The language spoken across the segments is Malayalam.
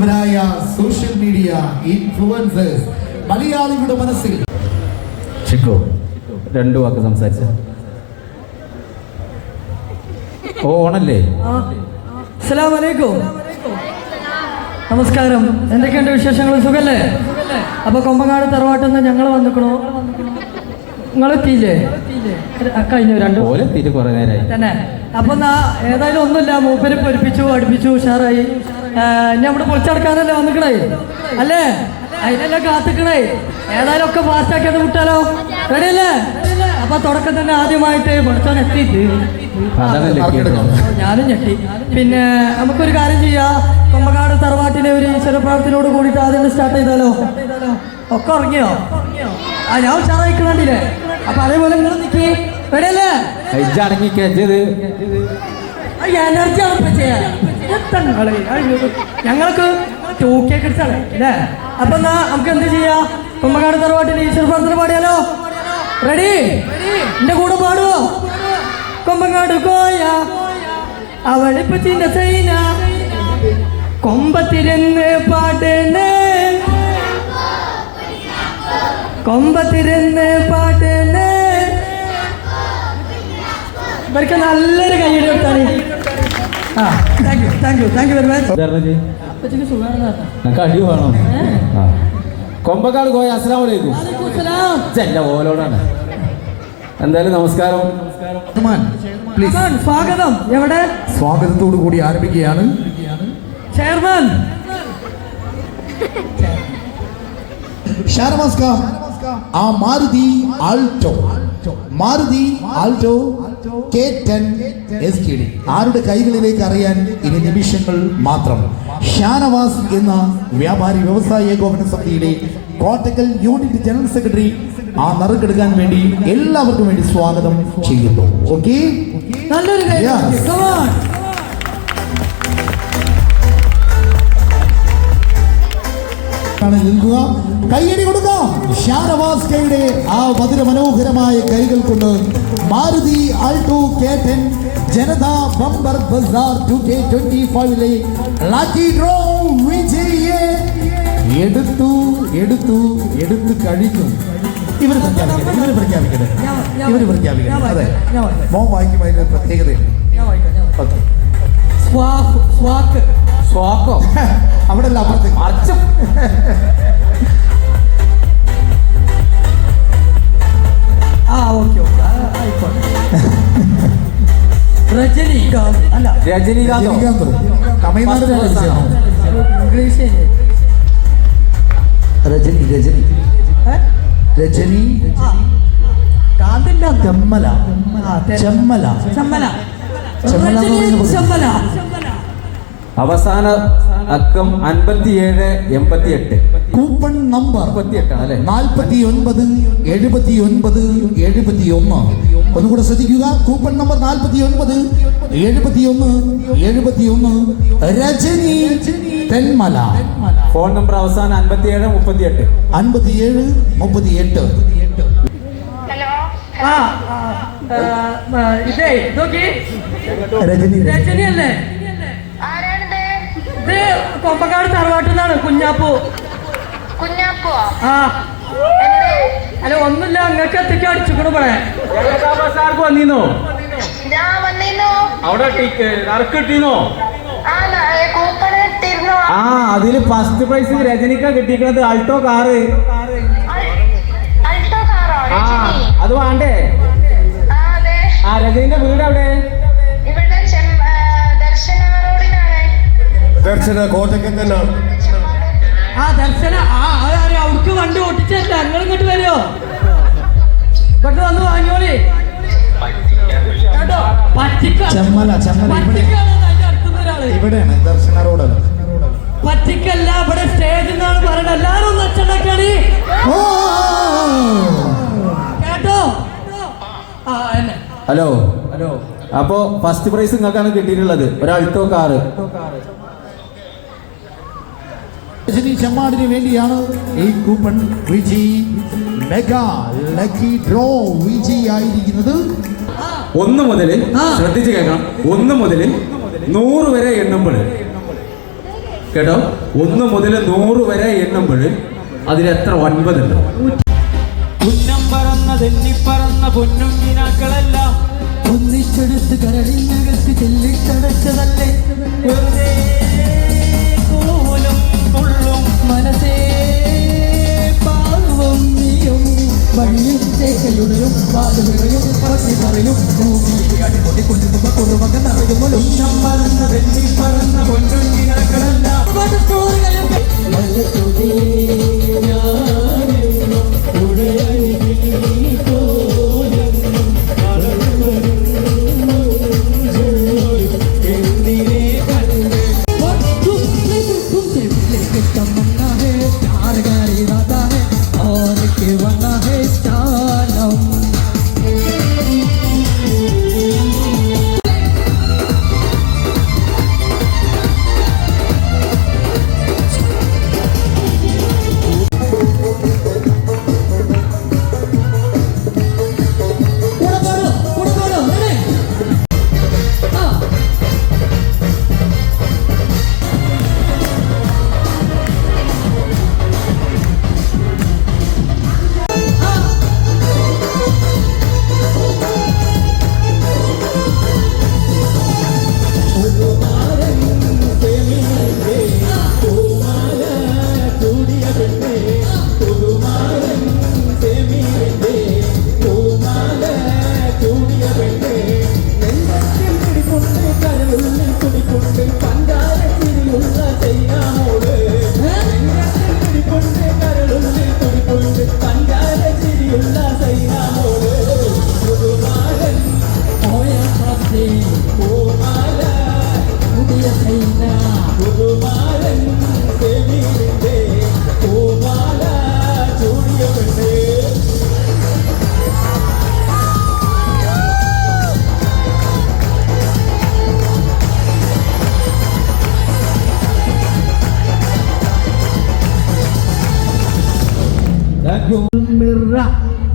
പ്രഗത്ഭരായ സോഷ്യൽ മീഡിയ ഇൻഫ്ലുവൻസേഴ്സ് മലയാളികളുടെ മനസ്സിൽ ചിക്കോ രണ്ടു വാക്ക് സംസാരിച്ച ഓണല്ലേ? അസ്സലാമു അലൈക്കും. നമസ്കാരം. എന്തൊക്കെയുണ്ട് വിശേഷങ്ങൾ? സുഖല്ലേ? അപ്പൊ കൊമ്പങ്ങാട് തറവാട്ടെന്ന് ഞങ്ങൾ വന്നിക്കണോ? നിങ്ങൾ എത്തിയില്ലേ? കഴിഞ്ഞു രണ്ടു കുറെ നേരമായി തന്നെ. അപ്പൊ ഏതായാലും ഒന്നുമില്ല, മൂപ്പര് പൊരിപ്പിച്ചു അടുപ്പിച്ചു ഉഷാറായി. ഇനി അവിടെ പൊളിച്ചടക്കാനല്ലേ വന്നിക്കണേ അല്ലേ? അതിനല്ലേ കാത്തിക്കണേ. ഏതായാലും ഒക്കെ ഫാസ്റ്റാക്കിയത് വിട്ടാലോ? റെഡിയല്ലേ? അപ്പൊ തുടക്കം തന്നെ ആദ്യമായിട്ട് പഠിച്ചോൻ എത്തിയിട്ട് ഞാനും ഞെട്ടി. പിന്നെ നമുക്കൊരു കാര്യം ചെയ്യാം, കൊമ്പങ്ങാട് തറവാട്ടിലെ ഒരു ഈശ്വര പ്രാർത്ഥനയോട് കൂടിയിട്ട് ആദ്യം സ്റ്റാർട്ട് ചെയ്താലോ? ഒക്കെ ഉറങ്ങിയോ? ഞാൻ ഉഷാറായിക്കണ്ടില്ലേ? അപ്പൊ അതേപോലെ നിങ്ങൾ നിൽക്കി. റെഡിയല്ലേ? എനർജി ഞങ്ങൾക്ക് 2K കിഡ്സാണ് അല്ലേ? അപ്പൊ എന്നാ നമുക്ക് എന്ത് ചെയ്യാം, കൊമ്പങ്ങാട് തറവാട്ടിൽ ഈശ്വര പ്രാർത്ഥന പാടിയാലോ? റെഡി? എന്റെ കൂടെ പാടുവോ? കൊമ്പങ്ങാട് കോയ അവളിപ്പ ചിന്ന സൈന കൊമ്പത്തിരുന്ന് പാടണേ, കൊമ്പത്തിരുന്ന് പാടണേ. ഇവർക്ക് നല്ലൊരു കൈയ്യടി കൊടുത്താണ്. ആ thank you thank you thank you very much. അടി വേണോ? കൊമ്പക്കാട് കോയ അസ്സലാമു അലൈക്കും. ഓലോടാണ്. എന്തായാലും നമസ്കാരം. സ്വാഗതം. എവിടെ? സ്വാഗതത്തോടു കൂടി ആരംഭിക്കുകയാണ്. ചെയർമാൻ ഷാനവാസ്ക ആ മാരുതി ആൾട്ടോ K10 SKD ആരുടെ കൈകളിലേക്ക് അറിയാൻ ഇനി നിമിഷങ്ങൾ മാത്രം. ഷാനവാസ് എന്ന വ്യാപാരി വ്യവസായ ഏകോപന സമിതിയുടെ കോട്ടക്കൽ യൂണിറ്റ് ജനറൽ സെക്രട്ടറി ആ നറുക്കെടുക്കാൻ വേണ്ടി എല്ലാവർക്കും വേണ്ടി സ്വാഗതം ചെയ്യുന്നു. ഓക്കെ, നല്ലൊരു കൈയടി കൊടുക്കാം. ഷാനവാസ്കയുടെ ആ മധുര മനോഹരമായ കൈകൾ കൊണ്ട് Maruti Alto K10 Janata bumper Bazaar 2K25 lucky draw വിജയിയെ എടുത്തു കഴിഞ്ഞു. ഇവർ പ്രഖ്യാപിക്കട്ടെ. അതെ, മോൻ വായിക്കുമ്പോൾ അതിന്റെ പ്രത്യേകതയുണ്ട്. അവിടെ അല്ല, അപ്പുറത്ത് അർച്ചം. രജനികാന്ത് അല്ല, രജനികാന്ത് തമിഴ്നാട് രജനി കാന്തില്ല, ചെമ്മല. അവസാന അക്കം 5788. കൂപ്പൺ നമ്പർ 58 അല്ലെ? 497971. ഒന്നുകൂടെ ശ്രദ്ധിക്കുക. Coupon number 497171 Rajani Thenmala. Phone number അവസാനം 5738. 5738. ഇതേ നോക്കി, രജനി അല്ലേ? ഇത് കൊമ്പക്കാട് തറവാട്ടിന്നാണ്. കുഞ്ഞാപ്പു. ആ അല്ല, ഒന്നുമില്ല, അങ്ങക്ക് എത്തിക്കാൻ അടിച്ചുകൂടെ ഇവിടെ വന്നീന്നോ? അവിടെ കിട്ടീന്നോ? ആ, അതില് ഫസ്റ്റ് പ്രൈസ് രജനിക്ക കിട്ടിയിരിക്കുന്നത് ആൾട്ടോ കാറ്. ആ, അത് വേണ്ടേ? ആ, രജനിന്റെ വീട് അവിടെ? ദർശന കോട്ടക്കല്ലോ. ആ ദർശന അവർക്ക് വണ്ടി ഓട്ടിച്ചല്ല. നിങ്ങൾ ഇങ്ങോട്ട് വരുമോ? ഇങ്ങോട്ട് വന്ന് വാങ്ങിയോളി കേട്ടോ. ചെമ്മല ഇവിടെയാണ് ദർശന റോഡല്ല. പറ്റിക്കല്ല, ഇവിടെ സ്റ്റേജിൽ നിന്നാണ് പറയണത്. എല്ലാരും ഒന്ന് അച്ചടക്കാണ് കേട്ടോ. ഹലോ. അപ്പോ ഫസ്റ്റ് പ്രൈസ് നിങ്ങൾക്കാണ് കിട്ടിയിട്ടുള്ളത്, ഒരു ആൾട്ടോ കാറ്. രജനി ചെമ്മാടിന് വേണ്ടിയാണ് ഈ കൂപ്പൺ വിജയി മെഗാ ലക്കി ഡ്രോ വിജയിയായിരിക്കുന്നത്. 1 മുതൽ ശ്രദ്ധിച്ച് കേൾക്കണം, 1 മുതൽ 100 വരെ എണ്ണുമ്പോൾ കേട്ടോ 1 മുതൽ 100 വരെ എണ്ണുമ്പോൾ അതിലെത്ര 9 ഉണ്ട്? ഉന്നം പറന്ന പൊന്നുങ്ങിനാക്കളെല്ലാം ഒന്നിച്ചെടുത്ത് കരടിനകത്ത് ചെല്ലിട്ടടച്ചതല്ലേ വെറുതെ കൂലും കൊള്ളും മനസ്സേ പാവം നീയും വഴിയും ചേക്കലുടലും വാതുവിറയും പറ്റി പറയും അടിപൊളി കൊണ്ടുപോകുമ്പോ കുറുമക നിറയുമ്പോൾ ഉന്നം പറന്ന പൊന്നുങ്ങിനാക്കളെല്ലാം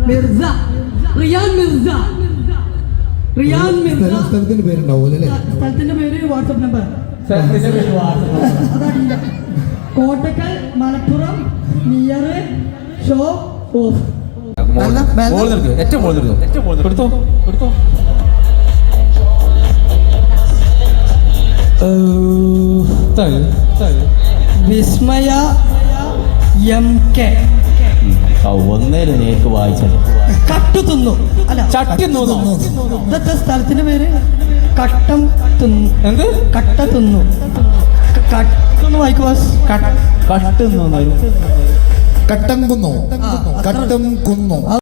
മിർസ റിയാൻ മിർസ സ്ഥലത്തിന്റെ പേരുണ്ടാവും അല്ലേ? സ്ഥലത്തിന്റെ പേര് വാട്സപ്പ് നമ്പർ അതറിയില്ല. Kottakkal Malappuram near show of ഏറ്റവും മുകളിൽ എടുത്തോ വിസ്മയ എം കെ ഒന്നേല് നേക്ക് വായിച്ചത് കട്ടു തിന്നു അല്ല ചട്ടി നോന്നു. ഇന്നത്തെ സ്ഥലത്തിന്റെ പേര് കട്ടം തിന്നു. എന്ത് കട്ട തിന്നു കട്ടൊന്ന് വായിക്കുവാസ് കട്ട് കട്ടം കുന്നു.